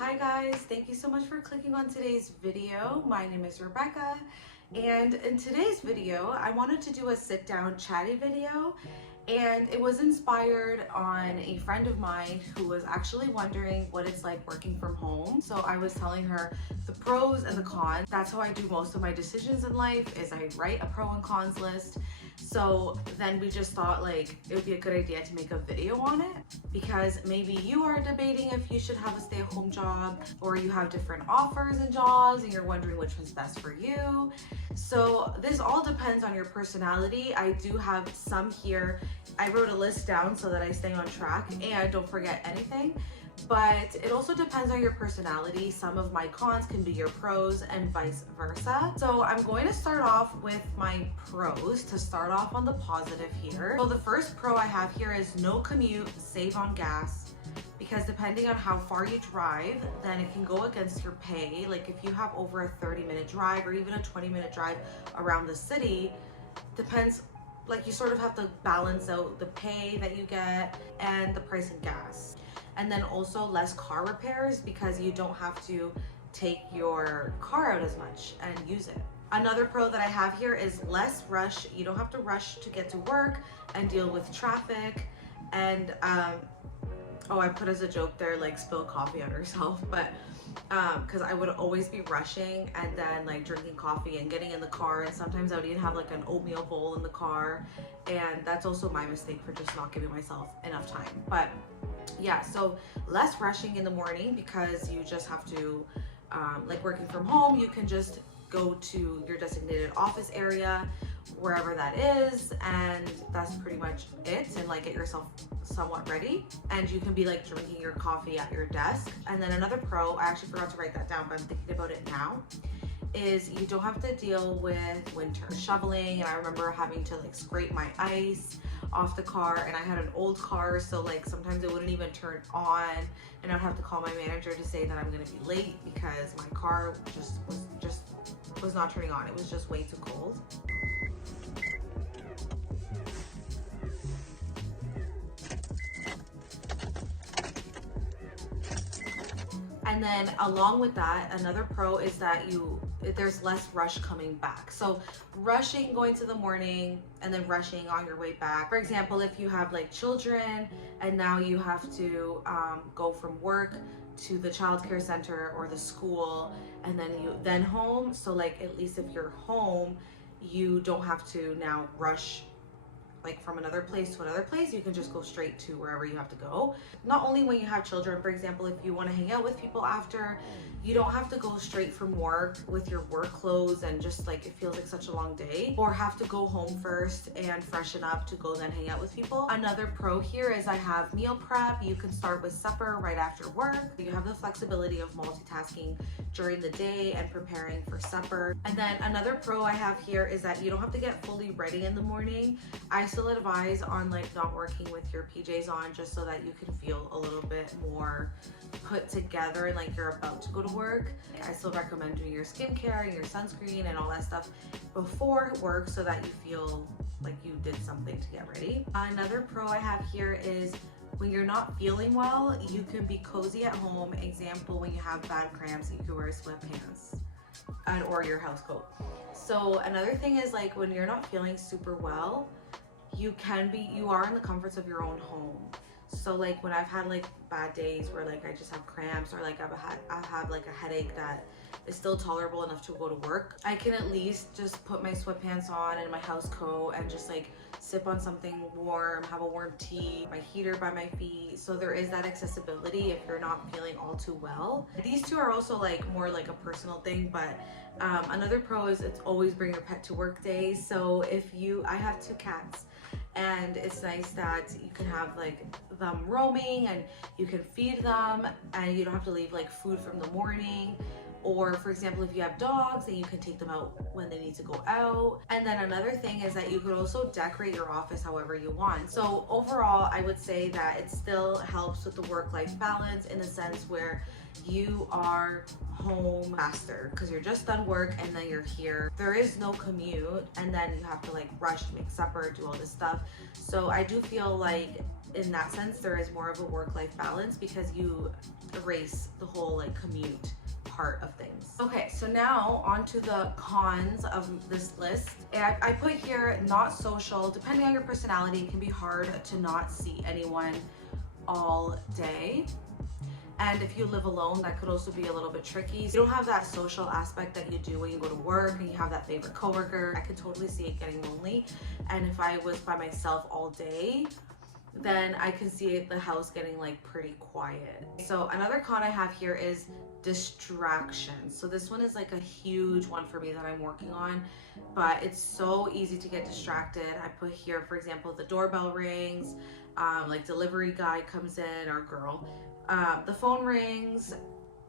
Hi guys, thank you so much for clicking on today's video. My name is Rebecca, and in today's video I wanted to do a sit down chatty video, and it was inspired on a friend of mine who was actually wondering what it's like working from home. So I was telling her the pros and the cons. That's how I do most of my decisions in life, is I write a pro and cons list. So then we just thought like it would be a good idea to make a video on it, because maybe you are debating if you should have a stay-at-home job, or you have different offers and jobs and you're wondering which one's best for you. So this all depends on your personality. I do have some here. I wrote a list down so that I stay on track and don't forget anything. But it also depends on your personality. Some of my cons can be your pros and vice versa. So I'm going to start off with my pros to start off on the positive here. So the first pro I have here is no commute, save on gas. Because depending on how far you drive, then it can go against your pay. Like if you have over a 30-minute drive or even a 20-minute drive around the city, depends, like you sort of have to balance out the pay that you get and the price of gas. And then also less car repairs, because you don't have to take your car out as much and use it. Another pro that I have here is less rush. You don't have to rush to get to work and deal with traffic. And oh, I put as a joke there, like spill coffee on herself, but because I would always be rushing and then like drinking coffee and getting in the car, and sometimes I would even have like an oatmeal bowl in the car, and that's also my mistake for just not giving myself enough time. But yeah, so less rushing in the morning, because you just have to like working from home, you can just go to your designated office area, wherever that is, and that's pretty much it, and like get yourself somewhat ready, and you can be like drinking your coffee at your desk. And then another pro, I actually forgot to write that down, but I'm thinking about it now, is you don't have to deal with winter shoveling. And I remember having to like scrape my ice off the car, and I had an old car, so like sometimes it wouldn't even turn on, and I'd have to call my manager to say that I'm gonna be late because my car was not turning on. It was just way too cold. And then along with that, another pro is that there's less rush coming back. So rushing going to the morning and then rushing on your way back. For example, if you have like children and now you have to go from work to the childcare center or the school, and then home. So like at least if you're home, you don't have to now rush like from another place to another place. You can just go straight to wherever you have to go. Not only when you have children, for example, if you want to hang out with people after, you don't have to go straight from work with your work clothes and just like it feels like such a long day, or have to go home first and freshen up to go then hang out with people. Another pro here is I have meal prep. You can start with supper right after work. You have the flexibility of multitasking during the day and preparing for supper. And then another pro I have here is that you don't have to get fully ready in the morning. I still advise on like not working with your PJs on, just so that you can feel a little bit more put together and like you're about to go to work. I still recommend doing your skincare and your sunscreen and all that stuff before work, so that you feel like you did something to get ready. Another pro I have here is when you're not feeling well, you can be cozy at home. Example, when you have bad cramps, you can wear sweatpants or your house coat. So another thing is like when you're not feeling super well, you are in the comforts of your own home. So like when I've had like bad days where like I just have cramps, or like I have like a headache that is still tolerable enough to go to work, I can at least just put my sweatpants on and my house coat and just like sip on something warm, have a warm tea, my heater by my feet. So there is that accessibility if you're not feeling all too well. These two are also like more like a personal thing, but another pro is it's always bring your pet to work days. So I have 2 cats, and it's nice that you can have like them roaming and you can feed them, and you don't have to leave like food from the morning Or for example, if you have dogs, then you can take them out when they need to go out. And then another thing is that you could also decorate your office however you want. So overall, I would say that it still helps with the work-life balance in the sense where you are home faster because you're just done work and then you're here. There is no commute and then you have to like rush to make supper, do all this stuff. So I do feel like in that sense there is more of a work-life balance because you erase the whole like commute part of things. Okay, so now on to the cons of this list. I put here not social. Depending on your personality, it can be hard to not see anyone all day. And if you live alone, that could also be a little bit tricky. You don't have that social aspect that you do when you go to work and you have that favorite coworker. I could totally see it getting lonely. And if I was by myself all day, then I can see the house getting like pretty quiet. So another con I have here is distractions. So this one is like a huge one for me that I'm working on, but it's so easy to get distracted. I put here, for example, the doorbell rings, like delivery guy comes in or girl. The phone rings,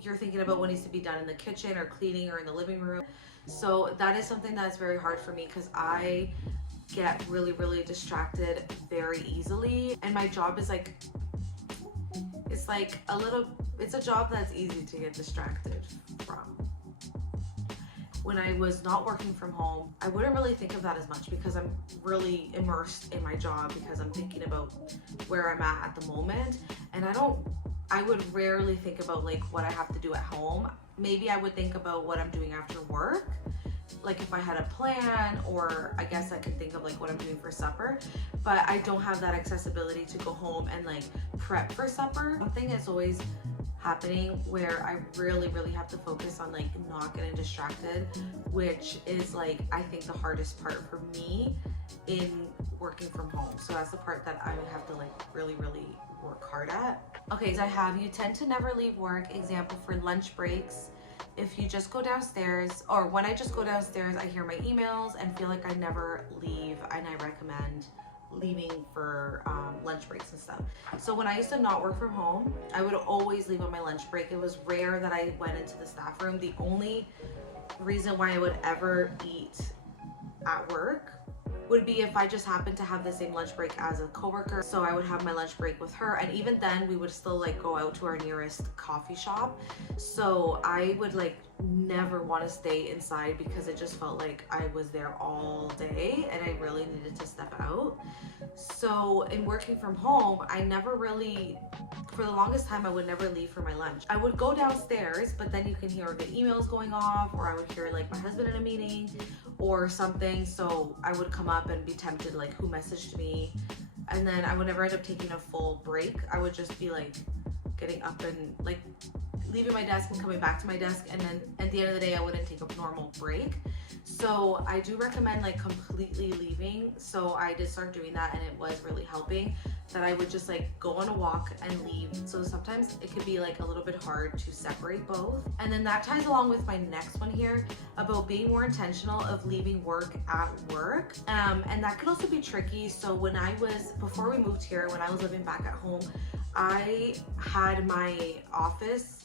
you're thinking about what needs to be done in the kitchen or cleaning or in the living room. So that is something that's very hard for me because I get really distracted very easily. And my job is like, it's a job that's easy to get distracted from. When I was not working from home, I wouldn't really think of that as much because I'm really immersed in my job because I'm thinking about where I'm at the moment. And I would rarely think about like what I have to do at home. Maybe I would think about what I'm doing after work, like if I had a plan, or I guess I could think of like what I'm doing for supper, but I don't have that accessibility to go home and like prep for supper. Something is always happening where I really have to focus on like not getting distracted, which is like I think the hardest part for me in working from home. So that's the part that I would have to like really work hard at. Okay, so I have, you tend to never leave work. Example for lunch breaks. If you just go downstairs, or when I just go downstairs, I hear my emails and feel like I never leave, and I recommend leaving for lunch breaks and stuff. So when I used to not work from home, I would always leave on my lunch break. It was rare that I went into the staff room. The only reason why I would ever eat at work would be if I just happened to have the same lunch break as a coworker. So I would have my lunch break with her, and even then we would still like go out to our nearest coffee shop. So I would like never want to stay inside because it just felt like I was there all day and I really needed to step out. So in working from home, I never really, for the longest time, I would never leave for my lunch. I would go downstairs, but then you can hear the emails going off, or I would hear like my husband in a meeting or something. So I would come up and be tempted, like who messaged me? And then I would never end up taking a full break. I would just be like getting up and like leaving my desk and coming back to my desk, and then at the end of the day I wouldn't take a normal break. So I do recommend like completely leaving. So I did start doing that, and it was really helping, that I would just like go on a walk and leave. So sometimes it could be like a little bit hard to separate both. And then that ties along with my next one here about being more intentional of leaving work at work. And that could also be tricky. So when before we moved here, when I was living back at home, I had my office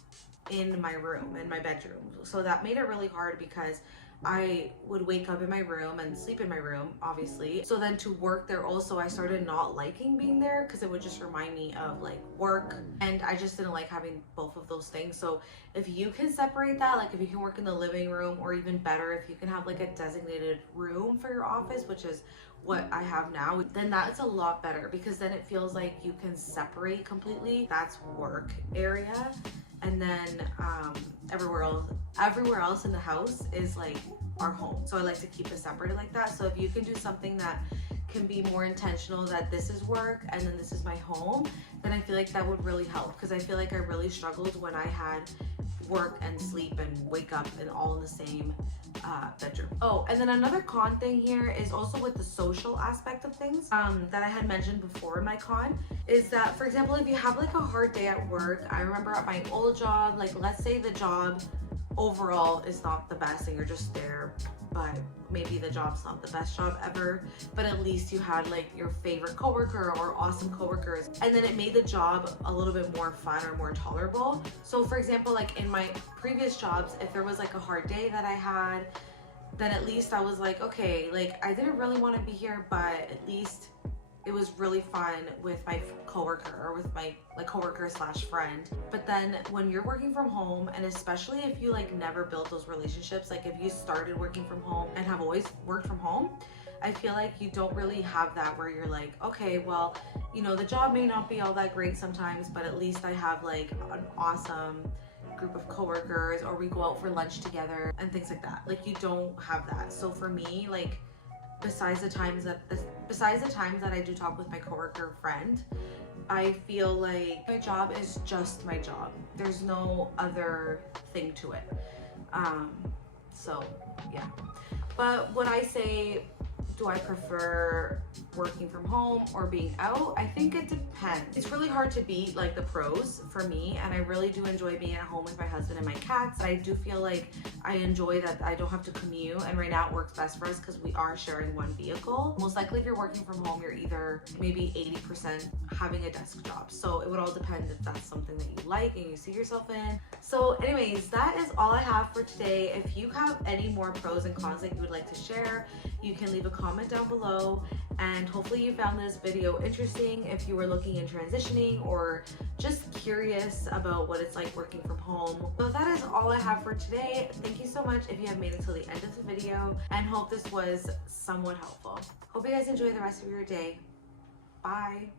in my room, in my bedroom. So that made it really hard because I would wake up in my room and sleep in my room, obviously. So then to work there also, I started not liking being there because it would just remind me of like work, and I just didn't like having both of those things. So if you can separate that, like if you can work in the living room, or even better, if you can have like a designated room for your office, which is what I have now, then that's a lot better, because then it feels like you can separate completely. That's work area, and then everywhere else in the house is like our home. So I like to keep it separated like that. So if you can do something that can be more intentional, that this is work and then this is my home, then I feel like that would really help, because I feel like I really struggled when I had work and sleep and wake up and all in the same bedroom. Oh, and then another con thing here is also with the social aspect of things that I had mentioned before in my con, is that, for example, if you have like a hard day at work, I remember at my old job, like let's say the job overall is not the best and you're just there, but maybe the job's not the best job ever, but at least you had like your favorite coworker or awesome coworkers, and then it made the job a little bit more fun or more tolerable. So for example, like in my previous jobs, if there was like a hard day that I had, then at least I was like, okay, like I didn't really want to be here, but at least it was really fun with my coworker or with my like coworker slash friend. But then when you're working from home, and especially if you like never built those relationships, like if you started working from home and have always worked from home, I feel like you don't really have that where you're like, okay, well, you know, the job may not be all that great sometimes, but at least I have like an awesome group of coworkers, or we go out for lunch together and things like that. Like you don't have that. So for me, like besides the times that I do talk with my coworker friend, I feel like my job is just my job. There's no other thing to it. So yeah. But when I say, do I prefer working from home or being out? I think it depends. It's really hard to beat like the pros for me, and I really do enjoy being at home with my husband and my cats. I do feel like I enjoy that I don't have to commute, and right now it works best for us because we are sharing one vehicle. Most likely if you're working from home, you're either maybe 80% having a desk job. So it would all depend if that's something that you like and you see yourself in. So anyways, that is all I have for today. If you have any more pros and cons that you would like to share, you can leave a comment down below, and hopefully you found this video interesting if you were looking in transitioning or just curious about what it's like working from home. So that is all I have for today. Thank you so much if you have made it till the end of the video, and hope this was somewhat helpful. Hope you guys enjoy the rest of your day. Bye.